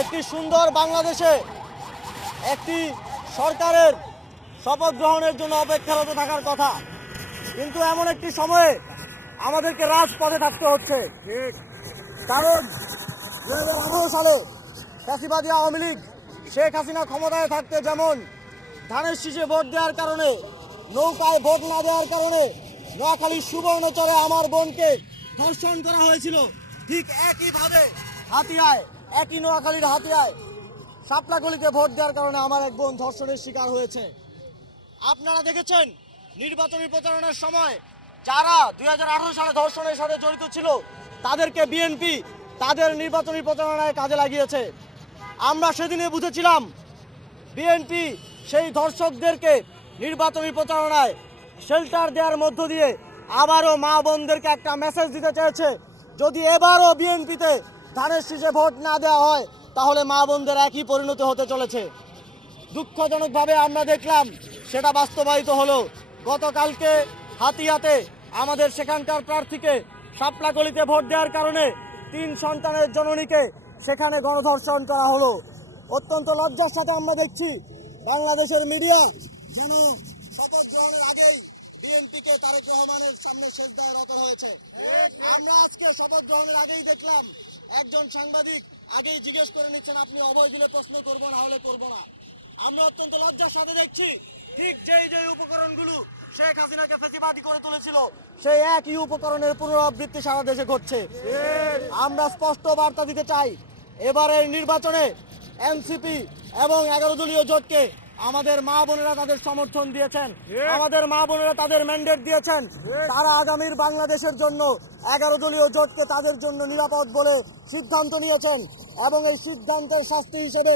একটি সুন্দর বাংলাদেশে, একটি সরকারের শপথ গ্রহণের জন্য অপেক্ষারত থাকার কথা। কিন্তু এমন একটি সময়ে আমাদেরকে রাজপথে থাকতে হচ্ছে। কারণ দু হাজার আঠারো সালে ফ্যাসিবাদী আওয়ামী লীগ শেখ হাসিনা ক্ষমতায় থাকতে যেমন ধানের শীষে ভোট দেওয়ার কারণে, নৌকায় ভোট না দেওয়ার কারণে নোয়াখালীর সুবর্ণচরে আমার বোনকে ধর্ষণ করা হয়েছিল, ঠিক একইভাবে হাতিয়ায় একই নোয়াখালীর হাতিয়ায় সাপলাগলিতে ভোট দেওয়ার কারণে আমার এক বোন ধর্ষণের শিকার হয়েছে। আপনারা দেখেছেন নির্বাচনী প্রচারণার সময় যারা দু হাজার আঠারো সালে ধর্ষণের সাথে জড়িত ছিল, তাদেরকে বিএনপি তাদের নির্বাচনী প্রচারণায় কাজে লাগিয়েছে। আমরা সেদিনে বুঝেছিলাম বিএনপি সেই ধর্ষকদেরকে নির্বাচনী প্রচারণায় শেল্টার দেওয়ার মধ্য দিয়ে আবারও মা বোনদেরকে একটা মেসেজ দিতে চেয়েছে। যদি এবারও বিএনপিতে ধানের শীষে ভোট না দেওয়া হয়, তাহলে মা বোনদের একই পরিণতি হতে চলেছে। দুঃখজনকভাবে আমরা দেখলাম, সেটা বাস্তবায়িত হলো। গতকালকে হাতিয়াতে আমাদের সেখানকার প্রার্থীকে সাপলাকলিতে ভোট দেওয়ার কারণে তিন সন্তানের জননীকে সেখানে গণধর্ষণ করা হলো। অত্যন্ত লজ্জার সাথে আমরা দেখছি, বাংলাদেশের মিডিয়া যেন শপথ গ্রহণের আগেই বিএনপিকে তারেক রহমানের সামনে শেষদায় রত হয়েছে। আমরা আজকে শপথ গ্রহণের আগেই দেখলাম একজন সাংবাদিক আগেই জিজ্ঞেস করে নিচ্ছেন, আপনি অবৈ দিলে প্রশ্ন করব, না হলে করব না? আমরা অত্যন্ত লজ্জার সাথে দেখছি, ঠিক যেই যেই উপকরণগুলো শেখ হাসিনাকে ফেসিবাদী করে তুলেছিল, সেই একই উপকরণের পুনরাবৃত্তি সারা দেশে ঘটছে। আমরা স্পষ্ট বার্তা দিতে চাই, এবারের নির্বাচনে এনসিপি এবং এগারো দলীয় জোটকে আমাদের মা বোনেরা তাদের সমর্থন দিয়েছেন। আমাদের মা বোনেরা তাদের ম্যান্ডেট দিয়েছেন। তারা আগামীর বাংলাদেশের জন্য এগারো দলীয় জোটকে তাদের জন্য নিরাপদ বলে সিদ্ধান্ত নিয়েছেন এবং এই সিদ্ধান্তের শাস্তি হিসেবে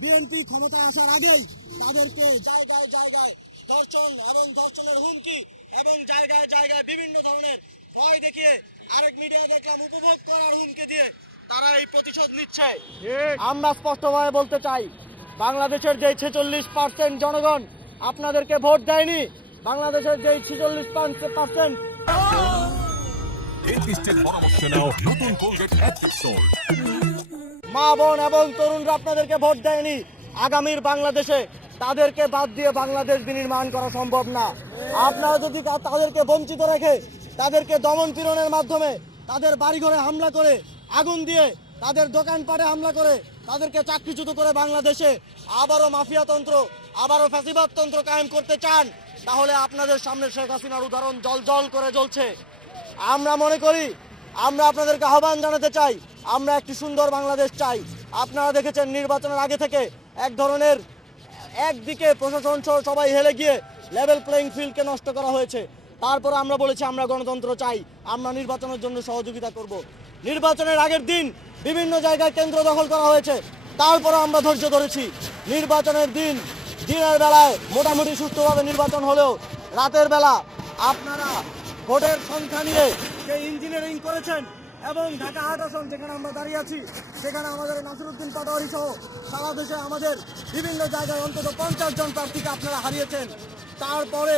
বিএনপি ক্ষমতা আসার আগেই তাদেরকে জায়গায় জায়গায় ধর্ষণ এবং ধর্ষণের হুমকি এবং জায়গায় জায়গায় বিভিন্ন ধরনের ভয় দেখিয়ে আরেক মিডিয়া দেখলাম উপভোগ করার হুমকি দিয়ে তারা এই প্রতিশোধ নিচ্ছে। আমরা স্পষ্টভাবে বলতে চাই বাংলাদেশের যে ছেচল্লিশ পার্সেন্ট জনগণ আপনাদেরকে ভোট দেয়নি বাংলাদেশের যে ছেচল্লিশ পার্সেন্ট মা বোন এবং তরুণরা আপনাদেরকে ভোট দেয়নি। আগামীর বাংলাদেশে তাদেরকে বাদ দিয়ে বাংলাদেশ বিনির্মাণ করা সম্ভব না। আপনারা যদি তাদেরকে বঞ্চিত রেখে তাদেরকে দমন পীড়নের মাধ্যমে তাদের বাড়িঘরে হামলা করে আগুন দিয়ে তাদের দোকানপাটে হামলা করে, তাদেরকে চাকরিচ্যুত করে বাংলাদেশে আবারও মাফিয়াতন্ত্র আবারও ফ্যাসিবাদতন্ত্র কায়েম করতে চান, তাহলে আপনাদের সামনে শেখ হাসিনার উদাহরণ জল জল করে জ্বলছে। আমরা মনে করি, আমরা আপনাদেরকে আহ্বান জানাতে চাই, আমরা একটি সুন্দর বাংলাদেশ চাই। আপনারা দেখেছেন নির্বাচনের আগে থেকে এক ধরনের একদিকে প্রশাসন সবাই হেলে গিয়ে লেভেল প্লেইং ফিল্ডকে নষ্ট করা হয়েছে। তারপর আমরা বলেছি, আমরা গণতন্ত্র চাই, আমরা নির্বাচনের জন্য সহযোগিতা করব। নির্বাচনের আগের দিন বিভিন্ন জায়গায় কেন্দ্র দখল করা হয়েছে। তারপরে আমরা ধৈর্য ধরেছি। নির্বাচনের দিন, দিনের বেলায় মোটামুটি সুস্থভাবে নির্বাচন হলেও রাতের বেলা আপনারা ভোটের সংখ্যা নিয়ে যে ইঞ্জিনিয়ারিং করেছেন এবং ঢাকা আট আসন যেখানে আমরা দাঁড়িয়ে আছি, সেখানে আমাদের নাসিরুদ্দিন পাটোয়ারি সহ সারা দেশে আমাদের বিভিন্ন জায়গায় অন্তত পঞ্চাশ জন প্রার্থীকে আপনারা হারিয়েছেন। তারপরে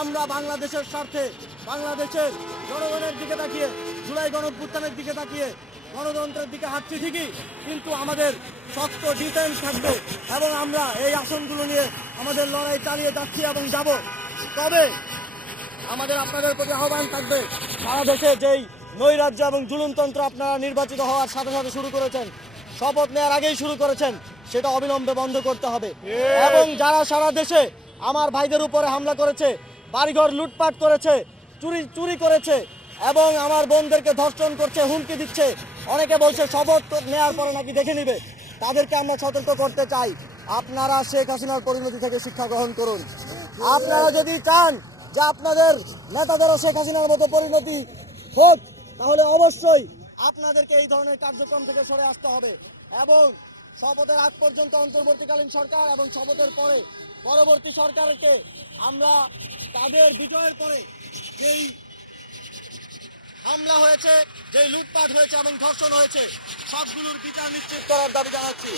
আমরা বাংলাদেশের স্বার্থে বাংলাদেশের জনগণের দিকে তাকিয়ে জুলাই গণপুত্থানের দিকে তাকিয়ে গণতন্ত্রের দিকে হাঁটছি ঠিকই কিন্তু আমাদের শক্ত ডিফেন্স থাকবে এবং আমরা এই আসনগুলো নিয়ে আমাদের লড়াই চালিয়ে যাচ্ছি এবং যাব। তবে আমাদের আপনাদের প্রতি আহ্বান থাকবে সারা দেশে যেই নৈরাজ্য এবং জুলুমতন্ত্র আপনারা নির্বাচিত হওয়ার সাথে সাথে শুরু করেছেন শপথ নেওয়ার আগেই শুরু করেছেন সেটা অবিলম্বে বন্ধ করতে হবে। এবং যারা সারা দেশে আমার ভাইদের উপরে হামলা করেছে, বাড়িঘর লুটপাট করেছে, চুরি চুরি করেছে এবং আমার বোনদেরকে ধর্ষণ করছে, হুমকি দিচ্ছে। অনেকে বলছে শপথ নেওয়ার পরে নাকি দেখে নিবে। তাদেরকে আমরা সতর্ক করতে চাই। আপনারা শেখ হাসিনার পরিণতি থেকে শিক্ষা গ্রহণ করুন। আপনারা যদি চান যে আপনাদের নেতাদেরও শেখ হাসিনার মতো পরিণতি হোক, তাহলে অবশ্যই আপনাদেরকে এই ধরনের কার্যক্রম থেকে সরে আসতে হবে এবং শপথের আগ পর্যন্ত অন্তর্বর্তীকালীন সরকার এবং শপথের পরে পরবর্তী সরকারকে আমরা তাদের বিজয়ের পরে যেই হামলা হয়েছে, যেই লুটপাট হয়েছে এবং ধর্ষণ হয়েছে, সবগুলোর বিচার নিশ্চিত করার দাবি জানাচ্ছি।